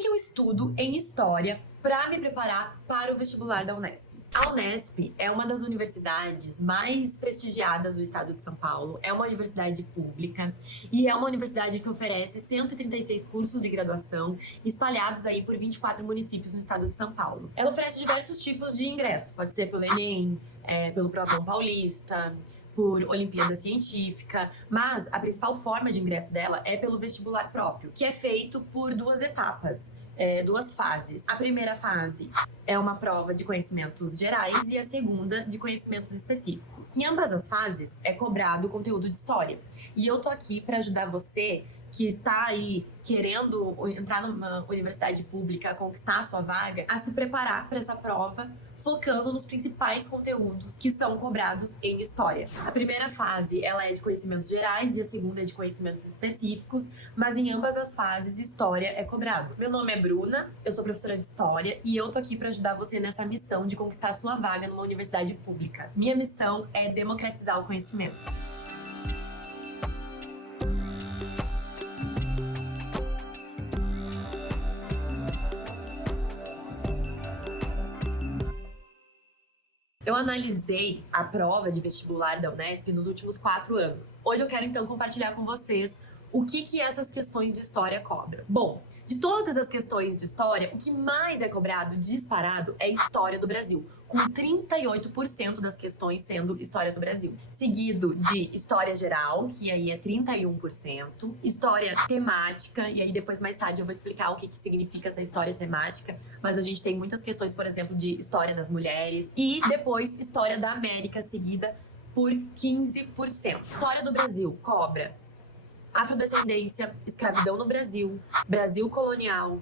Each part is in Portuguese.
que eu estudo em História para me preparar para o vestibular da Unesp? A Unesp é uma das universidades mais prestigiadas do estado de São Paulo, é uma universidade pública e é uma universidade que oferece 136 cursos de graduação espalhados aí por 24 municípios no estado de São Paulo. Ela oferece diversos tipos de ingresso, pode ser pelo Enem, pelo Provão Paulista, por Olimpíada Científica, mas a principal forma de ingresso dela é pelo vestibular próprio, que é feito por duas etapas. Duas fases. A primeira fase é uma prova de conhecimentos gerais e a segunda de conhecimentos específicos. Em ambas as fases é cobrado conteúdo de história. E eu tô aqui para ajudar você que tá aí querendo entrar numa universidade pública, conquistar a sua vaga, a se preparar para essa prova, focando nos principais conteúdos que são cobrados em história. A primeira fase, ela é de conhecimentos gerais e a segunda é de conhecimentos específicos, mas em ambas as fases, história é cobrado. Meu nome é Bruna, eu sou professora de história e eu tô aqui para ajudar você nessa missão de conquistar a sua vaga numa universidade pública. Minha missão é democratizar o conhecimento. Eu analisei a prova de vestibular da Unesp nos últimos 4 anos. Hoje eu quero então compartilhar com vocês o que essas questões de história cobram. Bom, de todas as questões de história, o que mais é cobrado disparado é história do Brasil, com 38% das questões sendo história do Brasil. Seguido de história geral, que aí é 31%, história temática, e aí depois mais tarde eu vou explicar o que significa essa história temática, mas a gente tem muitas questões, por exemplo, de história das mulheres, e depois história da América, seguida por 15%. História do Brasil cobra afrodescendência, escravidão no Brasil, Brasil colonial,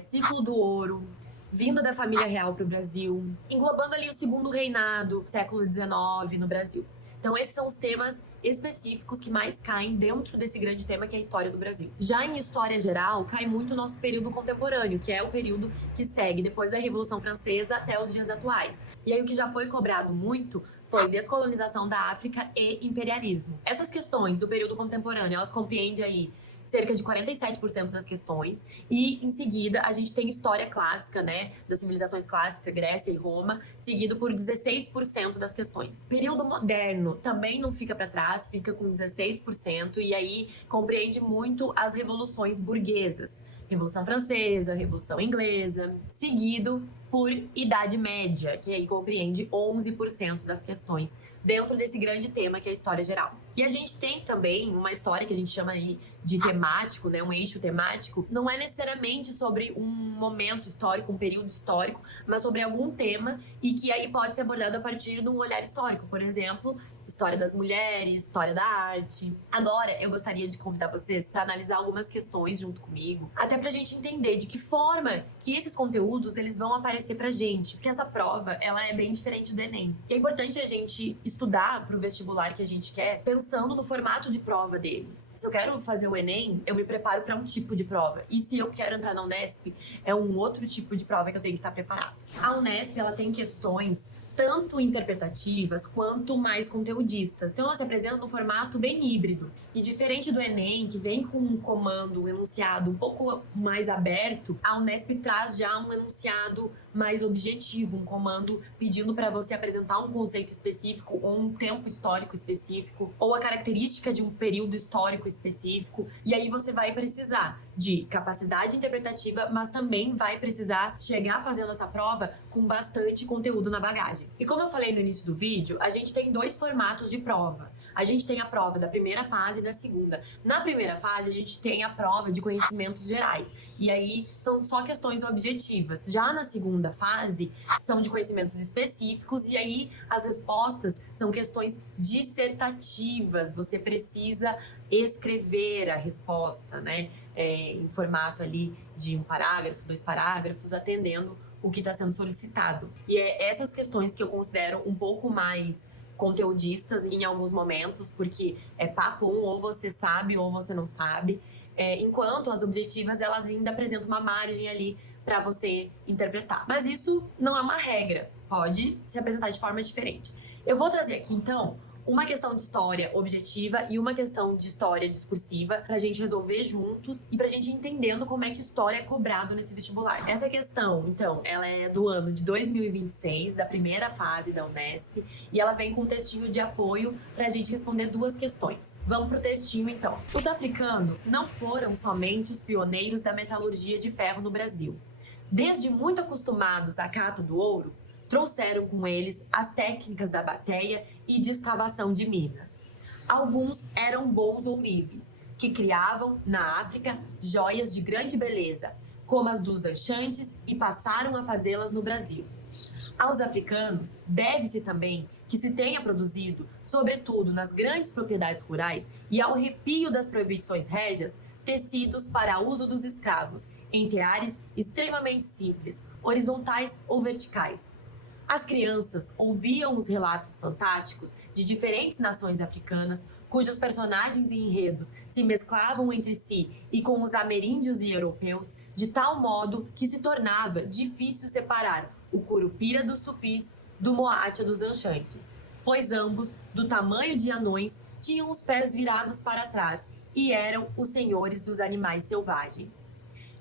ciclo do ouro, vinda da família real para o Brasil, englobando ali o segundo reinado, século XIX no Brasil. Então esses são os temas específicos que mais caem dentro desse grande tema que é a história do Brasil. Já em história geral, cai muito o nosso período contemporâneo, que é o período que segue depois da Revolução Francesa até os dias atuais. E aí o que já foi cobrado muito foi descolonização da África e imperialismo. Essas questões do período contemporâneo, elas compreendem ali cerca de 47% das questões, e em seguida a gente tem história clássica, né, das civilizações clássicas, Grécia e Roma, seguido por 16% das questões. Período moderno também não fica para trás, fica com 16%, e aí compreende muito as revoluções burguesas, Revolução Francesa, Revolução Inglesa, seguido por Idade Média, que aí compreende 11% das questões dentro desse grande tema que é a história geral. E a gente tem também uma história que a gente chama aí de temático, né, um eixo temático, não é necessariamente sobre um momento histórico, um período histórico, mas sobre algum tema e que aí pode ser abordado a partir de um olhar histórico, por exemplo, história das mulheres, história da arte. Agora, eu gostaria de convidar vocês para analisar algumas questões junto comigo, até pra gente entender de que forma que esses conteúdos eles vão aparecer pra gente, porque essa prova, ela é bem diferente do Enem. E é importante a gente estudar pro vestibular que a gente quer, pensando no formato de prova deles. Se eu quero fazer o Enem, eu me preparo para um tipo de prova. E se eu quero entrar na Unesp, é um outro tipo de prova que eu tenho que estar preparado. A Unesp, ela tem questões tanto interpretativas quanto mais conteudistas. Então ela se apresenta num formato bem híbrido. E diferente do Enem, que vem com um comando, um enunciado um pouco mais aberto, a Unesp traz já um enunciado mais objetivo, um comando pedindo para você apresentar um conceito específico ou um tempo histórico específico ou a característica de um período histórico específico. E aí você vai precisar de capacidade interpretativa, mas também vai precisar chegar fazendo essa prova com bastante conteúdo na bagagem. E como eu falei no início do vídeo, a gente tem 2 formatos de prova. A gente tem a prova da primeira fase e da segunda. Na primeira fase, a gente tem a prova de conhecimentos gerais. E aí, são só questões objetivas. Já na segunda fase, são de conhecimentos específicos. E aí, as respostas são questões dissertativas. Você precisa escrever a resposta, né? Em formato ali de 1 parágrafo, 2 parágrafos, atendendo o que está sendo solicitado. E é essas questões que eu considero um pouco mais conteudistas em alguns momentos, porque é papo ou você sabe ou você não sabe, enquanto as objetivas elas ainda apresentam uma margem ali para você interpretar. Mas isso não é uma regra, pode se apresentar de forma diferente. Eu vou trazer aqui então uma questão de história objetiva e uma questão de história discursiva pra gente resolver juntos e pra gente ir entendendo como é que história é cobrado nesse vestibular. Essa questão, então, ela é do ano de 2026, da primeira fase da Unesp, e ela vem com um textinho de apoio pra gente responder duas questões. Vamos pro textinho, então. Os africanos não foram somente os pioneiros da metalurgia de ferro no Brasil. Desde muito acostumados à cata do ouro, trouxeram com eles as técnicas da bateia e de escavação de minas. Alguns eram bons ourives, que criavam, na África, joias de grande beleza, como as dos Anchantes, e passaram a fazê-las no Brasil. Aos africanos, deve-se também que se tenha produzido, sobretudo nas grandes propriedades rurais e ao arrepio das proibições régias, tecidos para uso dos escravos, em teares extremamente simples, horizontais ou verticais. As crianças ouviam os relatos fantásticos de diferentes nações africanas, cujos personagens e enredos se mesclavam entre si e com os ameríndios e europeus, de tal modo que se tornava difícil separar o Curupira dos Tupis do Moatia dos Anchantes, pois ambos, do tamanho de anões, tinham os pés virados para trás e eram os senhores dos animais selvagens.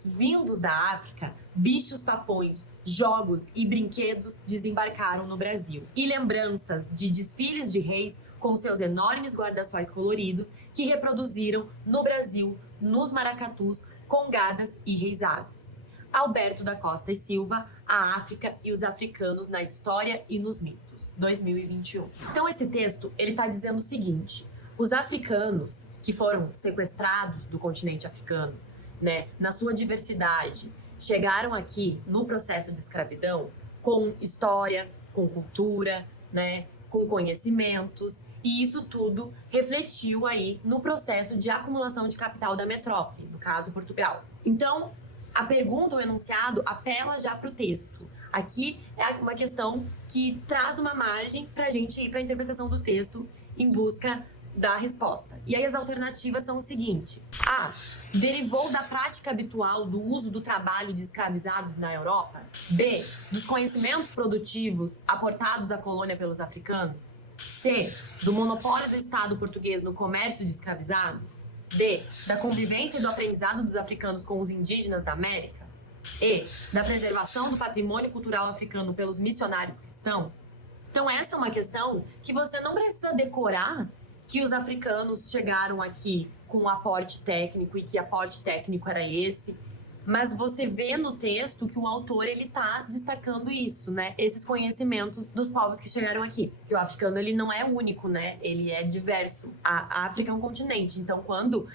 Vindos da África, bichos papões, jogos e brinquedos desembarcaram no Brasil. E lembranças de desfiles de reis com seus enormes guarda-sóis coloridos que reproduziram no Brasil, nos maracatus, congadas e reisados. Alberto da Costa e Silva, a África e os africanos na história e nos mitos, 2021. Então esse texto, ele tá dizendo o seguinte: os africanos que foram sequestrados do continente africano, né, na sua diversidade, chegaram aqui no processo de escravidão com história, com cultura, né, com conhecimentos, e isso tudo refletiu aí no processo de acumulação de capital da metrópole, no caso Portugal. Então, a pergunta, o enunciado, apela já para o texto. Aqui é uma questão que traz uma margem para a gente ir para a interpretação do texto em busca da resposta. E aí as alternativas são o seguinte: A. Derivou da prática habitual do uso do trabalho de escravizados na Europa. B. Dos conhecimentos produtivos aportados à colônia pelos africanos. C. Do monopólio do Estado português no comércio de escravizados. D. Da convivência e do aprendizado dos africanos com os indígenas da América. E. Da preservação do patrimônio cultural africano pelos missionários cristãos. Então essa é uma questão que você não precisa decorar que os africanos chegaram aqui com um aporte técnico e que aporte técnico era esse, mas você vê no texto que o autor, ele tá destacando isso, né? Esses conhecimentos dos povos que chegaram aqui. Que o africano, ele não é único, né? Ele é diverso. A África é um continente, então quando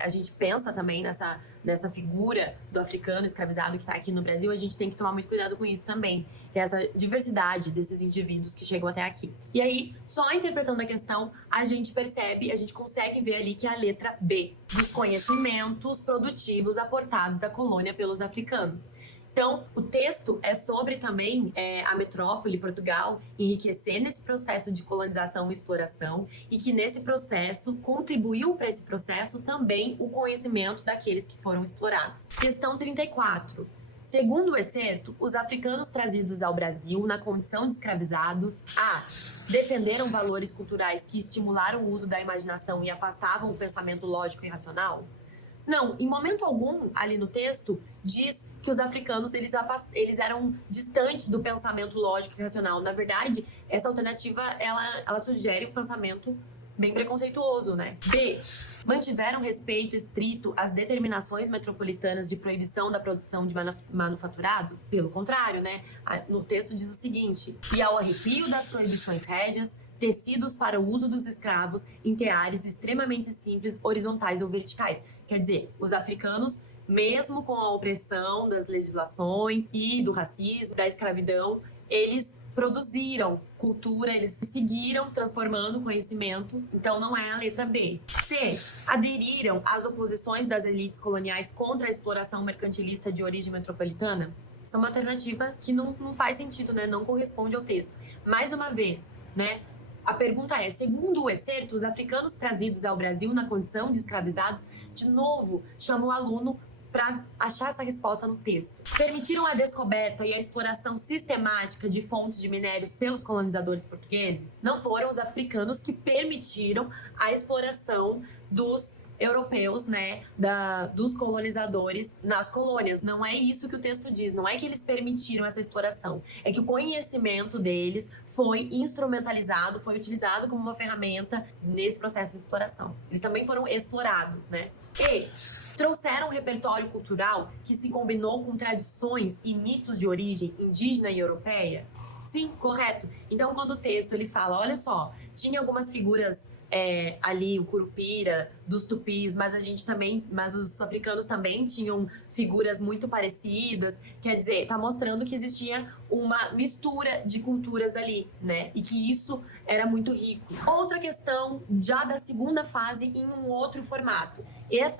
a gente pensa também nessa figura do africano escravizado que tá aqui no Brasil, a gente tem que tomar muito cuidado com isso também. Que é essa diversidade desses indivíduos que chegam até aqui. E aí, só interpretando a questão, a gente percebe, a gente consegue ver ali que é a letra B, dos conhecimentos produtivos aportados à colônia pelos africanos. Então, o texto é sobre também a metrópole, Portugal, enriquecer nesse processo de colonização e exploração, e que nesse processo contribuiu para esse processo também o conhecimento daqueles que foram explorados. Questão 34. Segundo o excerto, os africanos trazidos ao Brasil na condição de escravizados: A. Defenderam valores culturais que estimularam o uso da imaginação e afastavam o pensamento lógico e racional? Não, em momento algum, ali no texto, diz que os africanos eles eram distantes do pensamento lógico e racional. Na verdade, essa alternativa ela sugere um pensamento bem preconceituoso, né? B. Mantiveram respeito estrito às determinações metropolitanas de proibição da produção de manufaturados? Pelo contrário, né? No texto diz o seguinte: e ao arrepio das proibições régias, tecidos para o uso dos escravos em teares extremamente simples, horizontais ou verticais. Quer dizer, os africanos, mesmo com a opressão das legislações e do racismo, da escravidão, eles produziram cultura, eles seguiram transformando o conhecimento. Então não é a letra B. C. Aderiram às oposições das elites coloniais contra a exploração mercantilista de origem metropolitana? Essa é uma alternativa que não faz sentido, né? Não corresponde ao texto. Mais uma vez, né? A pergunta é: segundo o excerto, os africanos trazidos ao Brasil na condição de escravizados, de novo, chama o aluno para achar essa resposta no texto. Permitiram a descoberta e a exploração sistemática de fontes de minérios pelos colonizadores portugueses? Não foram os africanos que permitiram a exploração dos europeus, né, dos colonizadores nas colônias. Não é isso que o texto diz, não é que eles permitiram essa exploração, é que o conhecimento deles foi instrumentalizado, foi utilizado como uma ferramenta nesse processo de exploração. Eles também foram explorados, né? E trouxeram um repertório cultural que se combinou com tradições e mitos de origem indígena e europeia? Sim, correto. Então, quando o texto ele fala, olha só, tinha algumas figuras ali, o Curupira, dos tupis, mas os africanos também tinham figuras muito parecidas. Quer dizer, tá mostrando que existia uma mistura de culturas ali, né? E que isso era muito rico. Outra questão já da segunda fase em um outro formato.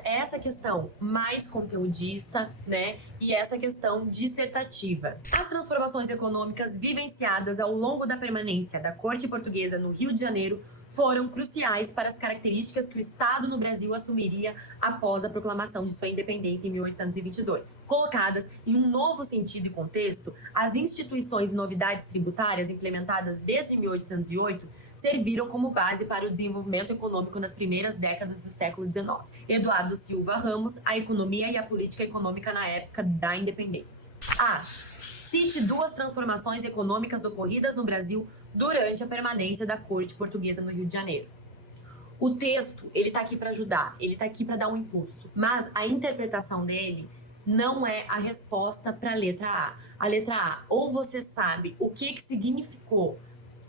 Essa questão mais conteudista, né? E essa questão dissertativa. As transformações econômicas vivenciadas ao longo da permanência da corte portuguesa no Rio de Janeiro foram cruciais para as características que o Estado no Brasil assumiria após a proclamação de sua independência em 1822. Colocadas em um novo sentido e contexto, as instituições e novidades tributárias implementadas desde 1808 serviram como base para o desenvolvimento econômico nas primeiras décadas do século XIX. Eduardo Silva Ramos, A Economia e a Política Econômica na Época da Independência. Cite duas transformações econômicas ocorridas no Brasil durante a permanência da corte portuguesa no Rio de Janeiro. O texto, ele tá aqui para ajudar, ele tá aqui para dar um impulso, mas a interpretação dele não é a resposta para a letra A. A letra A, ou você sabe o que significou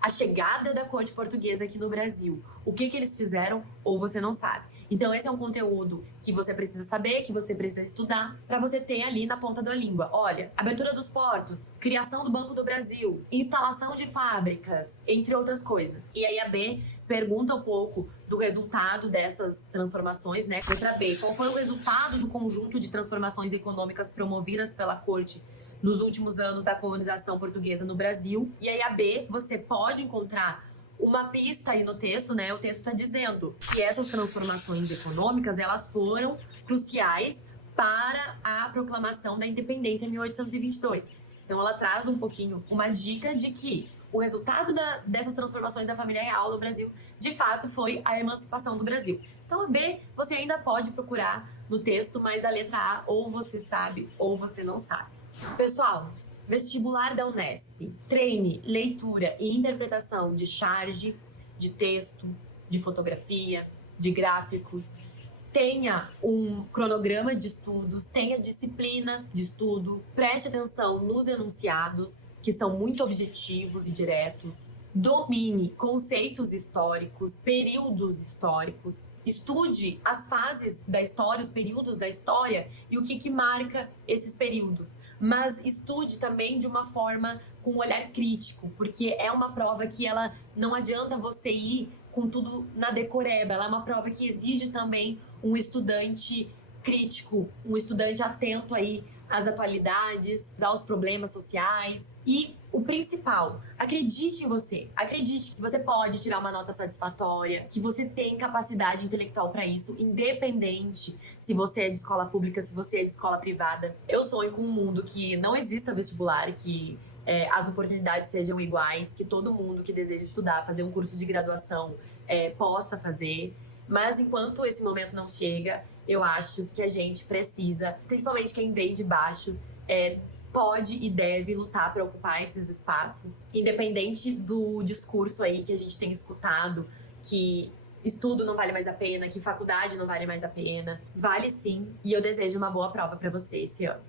a chegada da corte portuguesa aqui no Brasil, o que eles fizeram, ou você não sabe. Então esse é um conteúdo que você precisa saber, que você precisa estudar, para você ter ali na ponta da língua. Olha, abertura dos portos, criação do Banco do Brasil, instalação de fábricas, entre outras coisas. E aí a B pergunta um pouco do resultado dessas transformações, né? Letra B, qual foi o resultado do conjunto de transformações econômicas promovidas pela corte nos últimos anos da colonização portuguesa no Brasil? E aí a B, você pode encontrar uma pista aí no texto, né? O texto está dizendo que essas transformações econômicas, elas foram cruciais para a proclamação da independência em 1822. Então ela traz um pouquinho uma dica de que o resultado dessas transformações da família real no Brasil, de fato, foi a emancipação do Brasil. Então a B, você ainda pode procurar no texto, mas a letra A, ou você sabe, ou você não sabe. Pessoal, vestibular da Unesp. Treine leitura e interpretação de charge, de texto, de fotografia, de gráficos. Tenha um cronograma de estudos, tenha disciplina de estudo. Preste atenção nos enunciados, que são muito objetivos e diretos. Domine conceitos históricos, períodos históricos. Estude as fases da história, os períodos da história e o que marca esses períodos. Mas estude também de uma forma com um olhar crítico, porque é uma prova que ela não adianta você ir com tudo na decoreba. Ela é uma prova que exige também um estudante crítico, um estudante atento aí às atualidades, aos problemas sociais. E o principal, acredite em você. Acredite que você pode tirar uma nota satisfatória, que você tem capacidade intelectual para isso, independente se você é de escola pública, se você é de escola privada. Eu sonho com um mundo que não exista vestibular, que as oportunidades sejam iguais, que todo mundo que deseja estudar, fazer um curso de graduação possa fazer. Mas enquanto esse momento não chega, eu acho que a gente precisa, principalmente quem vem de baixo, pode e deve lutar para ocupar esses espaços, independente do discurso aí que a gente tem escutado, que estudo não vale mais a pena, que faculdade não vale mais a pena. Vale sim, e eu desejo uma boa prova para você esse ano.